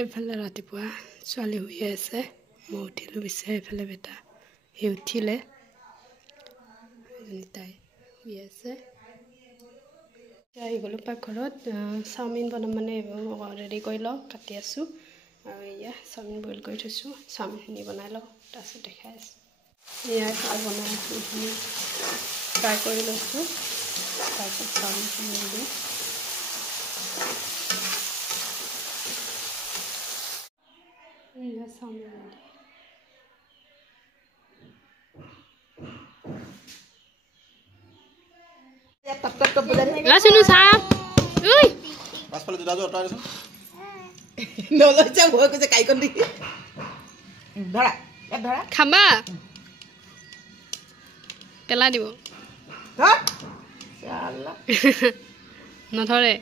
এইফালে ৰাতিপুৱা ছোৱালী শুই আছে মই উঠিলোঁ বিচাৰি এইফালে বেটা সেই উঠিলে তাই শুই আছে আহি গ'লোঁ পাকঘৰত চাওমিন বনাম মানে ৰেডি কৰি লওঁ কাটি আছোঁ আৰু এয়া চাওমিন বইল কৰি থৈছোঁ চাওমিনখিনি বনাই লওঁ তাৰপিছত দেখাই আছোঁ এয়া চাহ বনাই আছোঁ এইখিনি ফ্ৰাই কৰি লৈছোঁ তাৰপিছত চাওমিনখিনি দিওঁ Langsung usah. Uy. Pas pada tidak ada orang. Nolo jam buat kerja kayak kondi. Dhara, dhara. Khamba. Pela dibo. Hah? Salah. Nothore.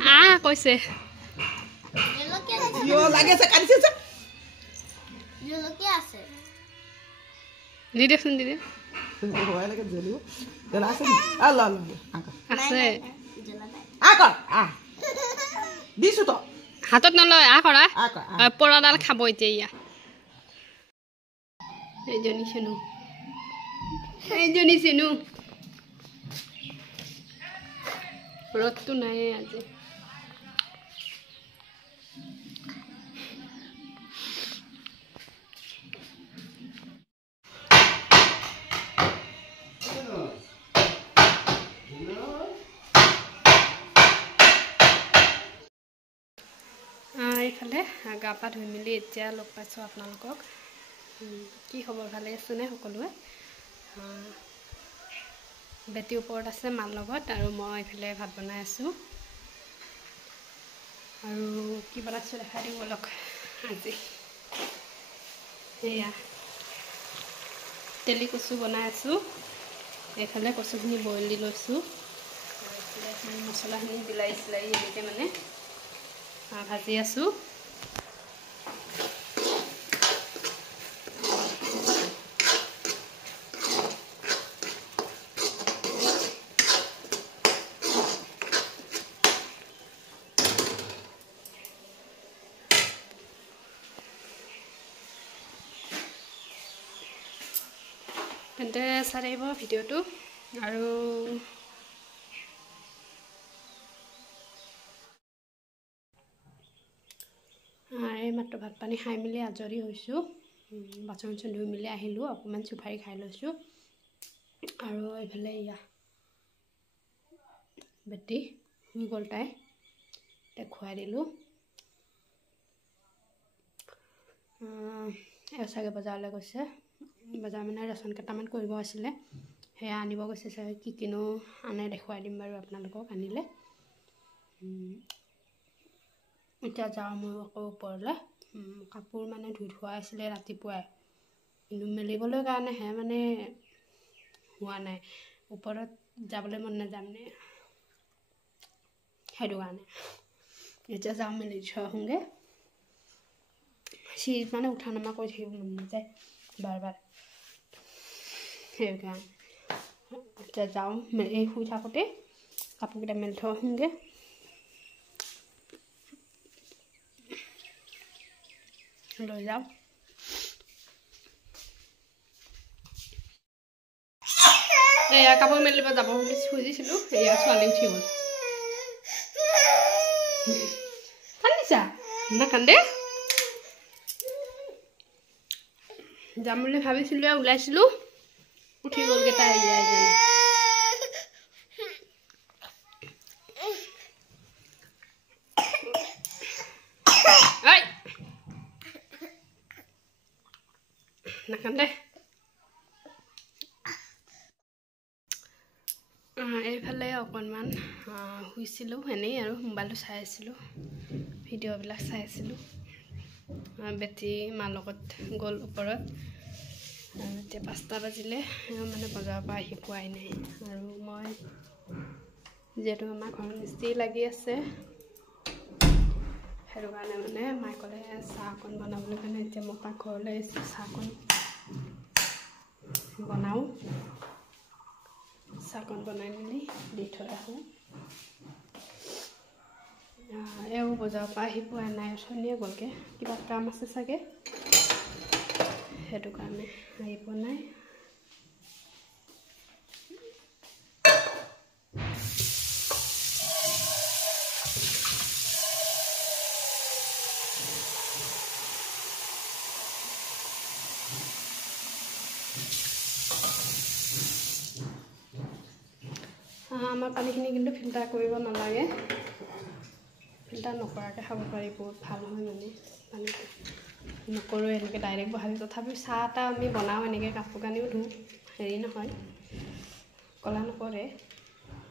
Ah, koise. Yo lagi sekali sih. Didi sun didi. Hoy lagi jeli. Jela ase. Allah Allah. Angka. Ase. Angka. Ah. Disu to. Hatot naloi a kora. Angka. Poradal khabo এতিয়া এইজনী চিনু ৰতটো নাই আজি এইফালে গা পা ধুই মেলি এতিয়া লগ পাইছোঁ আপোনালোকক কি খবৰ ভালে আছেনে সকলোৱে বেটি ওপৰত আছে মাৰ লগত আৰু মই এইফালে ভাত বনাই আছোঁ আৰু কি বনাইছোঁ দেখাই দিওঁ অলপ আজি এয়া তেলি কচু বনাই আছোঁ এইফালে কচুখিনি বইল দি লৈছোঁ মছলাখিনি বিলাহী চিলাহী এনেকৈ মানে ভাজি আছোঁ তেন্তে চাই আহিব ভিডিঅ'টো আৰু এই মাত্ৰ ভাত পানী খাই মেলি আজৰি হৈছোঁ বাচন চাচন ধুই মেলি আহিলোঁ অকণমান চুফাৰী খাই লৈছোঁ আৰু এইফালে এয়া বেটি শুই গ'ল তাই খুৱাই দিলোঁ চাগে বজাৰলৈ গৈছে বজাৰ মানে ৰেচন কেইটামান কৰিব আছিলে সেয়া আনিব গৈছে চাগে কি কিনো আনে দেখুৱাই দিম বাৰু আপোনালোকক আনিলে এতিয়া যাওঁ মই আকৌ ওপৰলৈ কাপোৰ মানে ধুই থোৱা আছিলে ৰাতিপুৱাই কিন্তু মেলিবলৈ কাৰণেহে মানে হোৱা নাই ওপৰত যাবলৈ মন নাযায় মানে সেইটো কাৰণে এতিয়া যাওঁ মেলি থৈ আহোঁগৈ চিৰিত মানে উঠা নমা কৰি থাকিব মন নাযায় বাৰ বাৰ সেইকাৰণে এতিয়া যাওঁ এই শুই থাকোঁতে কাপোৰকেইটা মেলি থৈ আহোঁগৈ লৈ যাওঁ এয়া কাপোৰ মেলিব যাব বুলি খুজিছিলোঁ এয়া ছোৱালী উঠি গ'ল কান্দিছা নাকান্দে যাম বুলি ভাবিছিলোঁ ওলাইছিলোঁ উঠি গ'লগৈ তাই নাকান্দে এইফালে অকণমান শুইছিলোঁ এনেই আৰু মোবাইলটো চাই আছিলোঁ ভিডিঅ'বিলাক চাই আছিলোঁ বেটি মাৰ লগত গ'ল ওপৰত এতিয়া 5টা বাজিলে মানে বজাৰৰ পৰা আহি পোৱাই নাই আৰু মই যিহেতু আমাৰ ঘৰত মিস্ত্ৰী লাগি আছে সেইটো কাৰণে মানে মায়ে ক'লে চাহ অকণ বনাবলৈ কাৰণে এতিয়া মই পাকঘৰলৈ আহিছোঁ চাহকণ বনাওঁ চাহকণ বনাই মেলি থৈ আহোঁ। এওঁ বজাৰৰ পৰা আহি পোৱা নাই, অথনিয়ে গ'লগৈ, কিবা কাম আছে চাগে, সেইটো কাৰণে আহি পোৱা নাই। আমাৰ পানীখিনি কিন্তু ফিল্টাৰ কৰিব নালাগে, ফিল্টাৰ নকৰাকৈ খাব পাৰি, বহুত ভাল হয় মানে পানীটো। নকৰোঁ এনেকৈ ডাইৰেক্ট বহালি, তথাপিও চাহ এটা আমি বনাওঁ এনেকৈ, কাপোৰ কানিও ধুওঁ, হেৰি নহয়, ক'লা নপৰে,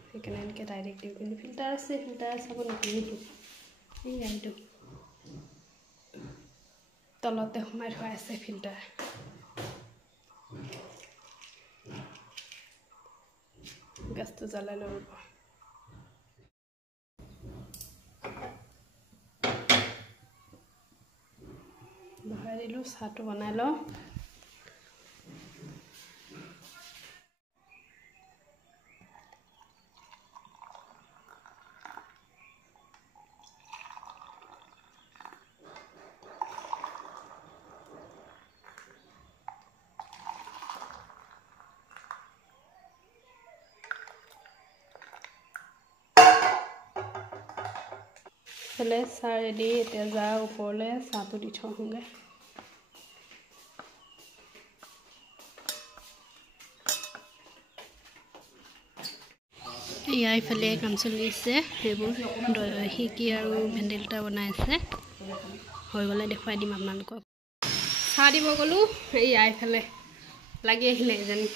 সেইকাৰণে এনেকৈ ডাইৰেক্ট দিওঁ। কিন্তু ফিল্টাৰ আছে, ফিল্টাৰ চাব নিদিওঁ, এই গাড়ীটো তলতে সোমাই থোৱা আছে ফিল্টাৰ। গেছটো জ্বলাই ল'ব। বহাই দিলোঁ, চাহটো বনাই লওঁ। এইফালে চাহ ৰেডি, এতিয়া যাওঁ ওপৰলৈ চাহটো দি থৈ আহোঁগৈ। এয়া ইফালে কাম চলি আছে, সেইবোৰ দহি আৰু ভেন্দিলতা বনাই আছে, হৈ গ'লে দেখুৱাই দিম আপোনালোকক। চাহ দিব গ'লোঁ, এয়া ইফালে লাগি আহিলে এজনী।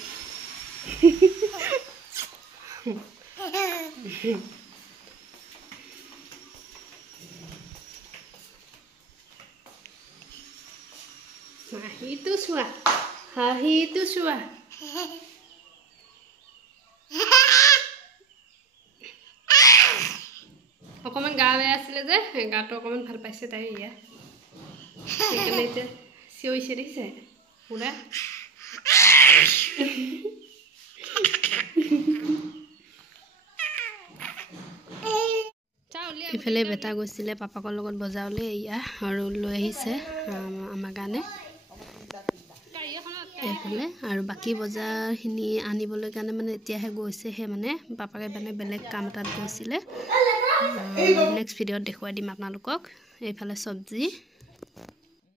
হাঁহিটো চোৱা, হাঁহিটো চোৱা। অকণমান গা বেয়া আছিলে যে, গাটো অকণমান ভাল পাইছে তাই, ইয়া সেইকাৰণে এতিয়া চিঞৰিছে, দেখিছে পুৰা। ইফালে বেটা গৈছিলে পাপাকৰ লগত বজাৰলৈ, এয়া আৰু লৈ আহিছে আমাৰ কাৰণে এইফালে। আৰু বাকী বজাৰখিনি আনিবলৈ কাৰণে মানে এতিয়াহে গৈছেহে, মানে পাপাকে মানে বেলেগ কাম এটাত গৈছিলে। নেক্সট ভিডিঅ'ত দেখুৱাই দিম আপোনালোকক। এইফালে চব্জি